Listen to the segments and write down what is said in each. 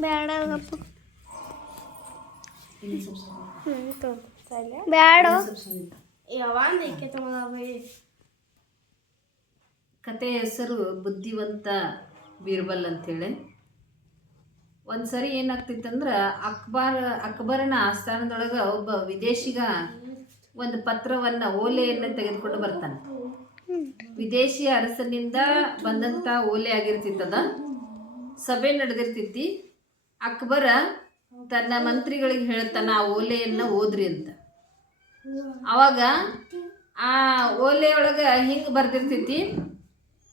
ಬೇಡ ಬೇಡ. ಇನ್ನು ಸ್ವಲ್ಪ ಸ್ವಲ್ಪ. ಯಾವಾಗ ಏಕೆ ಕತೆ ಹೆಸರು ಬುದ್ಧಿವಂತ ಬೀರ್ಬಲ್ ಅಂತೇಳಿ. ಒಂದು ಸರಿ ಏನಾಗ್ತಿತ್ತಂದ್ರೆ ಅಕ್ಬರ್ ಅಕ್ಬರನ ಆಸ್ಥಾನದೊಳಗೆ ಒಬ್ಬ ವಿದೇಶಿಗ ಒಂದು ಪತ್ರವನ್ನು ಓಲೆಯನ್ನು ತೆಗೆದುಕೊಂಡು ಬರ್ತಾನೆ. ವಿದೇಶಿ ಅರಸನಿಂದ ಬಂದಂಥ ಓಲೆ ಆಗಿರ್ತಿತ್ತದ. ಸಭೆ ನಡೆದಿರ್ತೈತಿ ಅಕ್ಬರ ತನ್ನ ಮಂತ್ರಿಗಳಿಗೆ ಹೇಳ್ತಾನೆ ಆ ಓಲೆಯನ್ನು ಓದ್ರಿ ಅಂತ. ಅವಾಗ ಆ ಓಲೆ ಒಳಗೆ ಹಿಂಗೆ ಬರ್ದಿರ್ತೈತಿ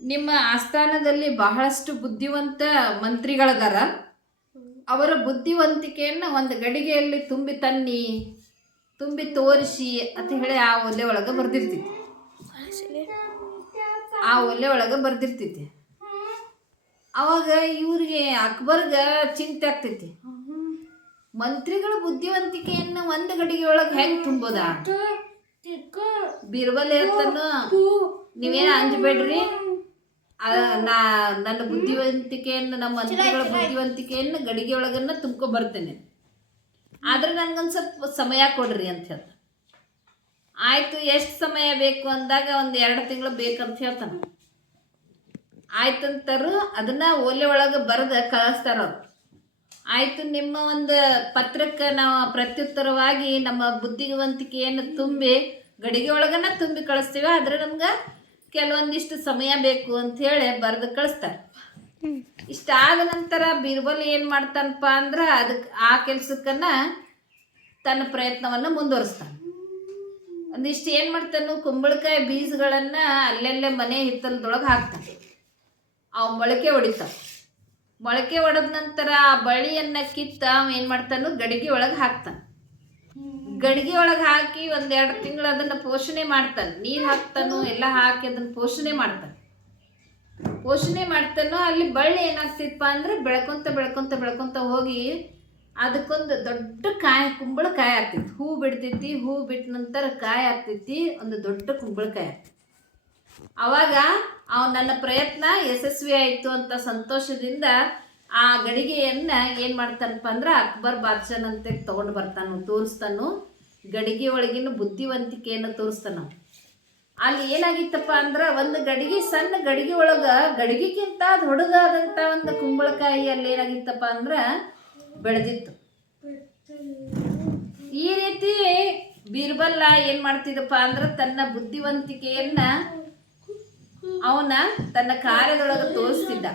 ನಿಮ್ಮ ಆಸ್ಥಾನದಲ್ಲಿ ಬಹಳಷ್ಟು ಬುದ್ಧಿವಂತ ಮಂತ್ರಿಗಳದಾರ. ಅವರ ಬುದ್ಧಿವಂತಿಕೆಯನ್ನು ಒಂದು ಗಡಿಗೆಯಲ್ಲಿ ತುಂಬಿ ತನ್ನಿ ತುಂಬಿ ತೋರಿಸಿ ಅಂತ ಹೇಳಿ ಆ ಒಲೆ ಒಳಗೆ ಬರ್ದಿರ್ತೈತಿ ಆ ಒಲೆ ಒಳಗೆ ಬರ್ದಿರ್ತೈತಿ. ಅವಾಗ ಇವ್ರಿಗೆ ಅಕ್ಬರ್ಗೆ ಚಿಂತೆ ಆಗ್ತೈತಿ. ಮಂತ್ರಿಗಳ ಬುದ್ಧಿವಂತಿಕೆಯನ್ನು ಒಂದು ಗಡಿಗೆ ಒಳಗೆ ಹೆಂಗೆ ತುಂಬೋದ? ಬೀರ್ಬಲ್ ಹೇಳ್ತಾನು, ನೀವೇನು ಅಂಜಬೇಡ್ರಿ? ನಾ, ನನ್ನ ಬುದ್ಧಿವಂತಿಕೆಯನ್ನು, ನಮ್ಮ ಮಂತ್ರಿಗಳ ಬುದ್ಧಿವಂತಿಕೆಯನ್ನು ಗಡಿಗೆ ಒಳಗನ್ನ ತುಂಬ್ಕೊ ಬರ್ತೇನೆ. ಆದ್ರೆ ನನ್ಗೊಂದು ಸ್ವಲ್ಪ ಸಮಯ ಕೊಡ್ರಿ ಅಂತ ಹೇಳ್ತಾನೆ. ಆಯ್ತು, ಎಷ್ಟು ಸಮಯ ಬೇಕು ಅಂದಾಗ ಒಂದು ಎರಡು ತಿಂಗಳು ಬೇಕಂತ ಹೇಳ್ತಾನೆ. ಆಯ್ತಂತಾರು ಅದನ್ನ ಓಲೆ ಒಳಗೆ ಬರೆದು ಕಳಿಸ್ತಾರ ಆಯ್ತು, ನಿಮ್ಮ ಒಂದು ಪತ್ರಕ್ಕೆ ನಾವು ಪ್ರತ್ಯುತ್ತರವಾಗಿ ನಮ್ಮ ಬುದ್ಧಿವಂತಿಕೆಯನ್ನು ತುಂಬಿ ಗಡಿಗೆ ಒಳಗನ ತುಂಬಿ ಕಳಿಸ್ತೀವಿ ಆದ್ರೆ ನಮ್ಗೆ ಕೆಲವೊಂದಿಷ್ಟು ಸಮಯ ಬೇಕು ಅಂತ ಹೇಳಿ ಬರೆದು ಕಳಿಸ್ತಾರೆ. ಇಷ್ಟಾದ ನಂತರ ಬೀರ್ಬಲ್ ಏನು ಮಾಡ್ತಾನಪ್ಪ ಅಂದ್ರೆ ಅದಕ್ಕೆ ಆ ಕೆಲ್ಸಕ್ಕನ್ನ ತನ್ನ ಪ್ರಯತ್ನವನ್ನು ಮುಂದುವರಿಸ್ತಾನೆ. ಒಂದಿಷ್ಟು ಏನು ಮಾಡ್ತಾನು, ಕುಂಬಳಕಾಯಿ ಬೀಜಗಳನ್ನು ಅಲ್ಲೆಲ್ಲೇ ಮನೆ ಹಿತ್ತಲದೊಳಗೆ ಹಾಕ್ತಾನೆ. ಅವು ಮೊಳಕೆ ಹೊಡಿತಾವ ಮೊಳಕೆ ಹೊಡೆದ ನಂತರ ಆ ಬಳ್ಳಿಯನ್ನ ಕಿತ್ತ ಏನು ಮಾಡ್ತಾನು? ಗಡಿಗೆ ಒಳಗೆ ಹಾಕ್ತಾನೆ. ಗಡಿಗೆ ಒಳಗೆ ಹಾಕಿ ಒಂದೆರಡು ತಿಂಗಳು ಅದನ್ನ ಪೋಷಣೆ ಮಾಡ್ತಾನೆ. ನೀರು ಹಾಕ್ತಾನು ಎಲ್ಲ ಹಾಕಿ ಅದನ್ನ ಪೋಷಣೆ ಮಾಡ್ತಾನೆ. ಪೋಷಣೆ ಮಾಡ್ತಾನೋ ಅಲ್ಲಿ ಬಳ್ಳಿ ಏನಾಗ್ತಿತ್ತಪ್ಪ ಅಂದ್ರೆ ಬೆಳ್ಕೊಂತ ಬೆಳ್ಕೊಂತ ಬೆಳ್ಕೊಂತ ಹೋಗಿ ಅದಕ್ಕೊಂದು ದೊಡ್ಡ ಕಾಯಿ ಕುಂಬಳಕಾಯಿ ಆಗ್ತಿತ್ತು. ಹೂ ಬಿಡ್ತೈತಿ ಹೂ ಬಿಟ್ಟ ನಂತರ ಕಾಯಿ ಆಗ್ತೈತಿ ಒಂದು ದೊಡ್ಡ ಕುಂಬಳಕಾಯಿ ಆಗ್ತೈತಿ ಅವಾಗ ಅವ ನನ್ನ ಪ್ರಯತ್ನ ಯಶಸ್ವಿ ಆಯಿತು ಅಂತ ಸಂತೋಷದಿಂದ ಆ ಗಡಿಗೆಯನ್ನ ಏನು ಮಾಡ್ತಾನಪ್ಪ ಅಂದ್ರೆ ಅಕ್ಬರ್ ಬಾದ್ಶಾನಂತೆ ತಗೊಂಡು ಬರ್ತಾನು, ತೋರಿಸ್ತಾನು. ಗಡಿಗೆ ಒಳಗಿನ ಬುದ್ಧಿವಂತಿಕೆಯನ್ನು ತೋರಿಸ್ತಾನ. ಅಲ್ಲಿ ಏನಾಗಿತ್ತಪ್ಪ ಅಂದ್ರೆ ಒಂದು ಗಡಿಗೆ ಸಣ್ಣ ಗಡಿಗೆ ಒಳಗ ಗಡಿಗೆಗಿಂತ ದೊಡ್ಡದಾದಂಥ ಒಂದು ಕುಂಬಳಕಾಯಿ ಅಲ್ಲಿ ಏನಾಗಿತ್ತಪ್ಪ ಅಂದ್ರೆ ಬೆಳೆದಿತ್ತು. ಈ ರೀತಿ ಬೀರ್ಬಲ್ಲ ಏನ್ ಮಾಡ್ತಿದ್ದಪ್ಪ ಅಂದ್ರೆ ತನ್ನ ಬುದ್ಧಿವಂತಿಕೆಯನ್ನ ಅವನ ತನ್ನ ಕಾರ್ಯದೊಳಗೆ ತೋರಿಸ್ತಿದ್ದ.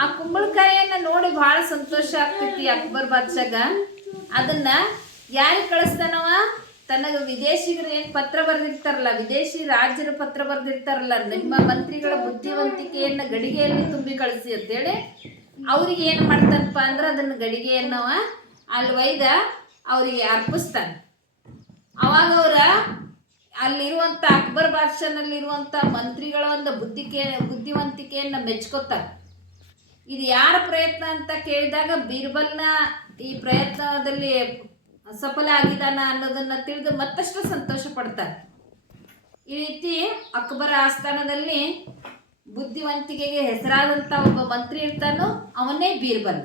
ಆ ಕುಂಬಳಕಾಯಿಯನ್ನ ನೋಡಿ ಬಹಳ ಸಂತೋಷ ಆಗ್ತೈತಿ ಅಕ್ಬರ್ ಬಾದ್ಶಾಗ. ಅದನ್ನ ಯಾರು ಕಳಿಸ್ತಾನವ? ತನಗ ವಿದೇಶಿಗರು ಏನ್ ಪತ್ರ ಬರೆದಿರ್ತಾರಲ್ಲ, ವಿದೇಶಿ ರಾಜ್ಯರ ಪತ್ರ ಬರೆದಿರ್ತಾರಲ್ಲ, ನಿಮ್ಮ ಮಂತ್ರಿಗಳ ಬುದ್ಧಿವಂತಿಕೆಯನ್ನ ಗಡಿಗೆಯಲ್ಲಿ ತುಂಬಿ ಕಳಿಸಿ ಅಂತೇಳಿ ಅವ್ರಿಗೆ ಏನು ಮಾಡ್ತಾನಪ್ಪ ಅಂದ್ರೆ ಅದನ್ನ ಗಡಿಗೆಯನ್ನವ ಅಲ್ಲಿ ಒಯ್ದ ಅವರಿಗೆ ಅರ್ಪಿಸ್ತಾನೆ. ಅವಾಗ ಅವರ ಅಲ್ಲಿರುವಂಥ ಅಕ್ಬರ್ ಬಾದ್ಶಾನಲ್ಲಿರುವಂಥ ಮಂತ್ರಿಗಳ ಒಂದು ಬುದ್ಧಿಕೆ, ಬುದ್ಧಿವಂತಿಕೆಯನ್ನು ಮೆಚ್ಕೋತಾರೆ. ಇದು ಯಾರ ಪ್ರಯತ್ನ ಅಂತ ಕೇಳಿದಾಗ ಬೀರ್ಬಲ್ನ ಈ ಪ್ರಯತ್ನದಲ್ಲಿ ಸಫಲ ಆಗಿದ್ದಾನ ಅನ್ನೋದನ್ನ ತಿಳಿದು ಮತ್ತಷ್ಟು ಸಂತೋಷ ಪಡ್ತಾರೆ. ಈ ರೀತಿ ಅಕ್ಬರ ಆಸ್ಥಾನದಲ್ಲಿ ಬುದ್ಧಿವಂತಿಕೆಗೆ ಹೆಸರಾದಂಥ ಒಬ್ಬ ಮಂತ್ರಿ ಇರ್ತಾನೋ, ಅವನೇ ಬೀರ್ಬಲ್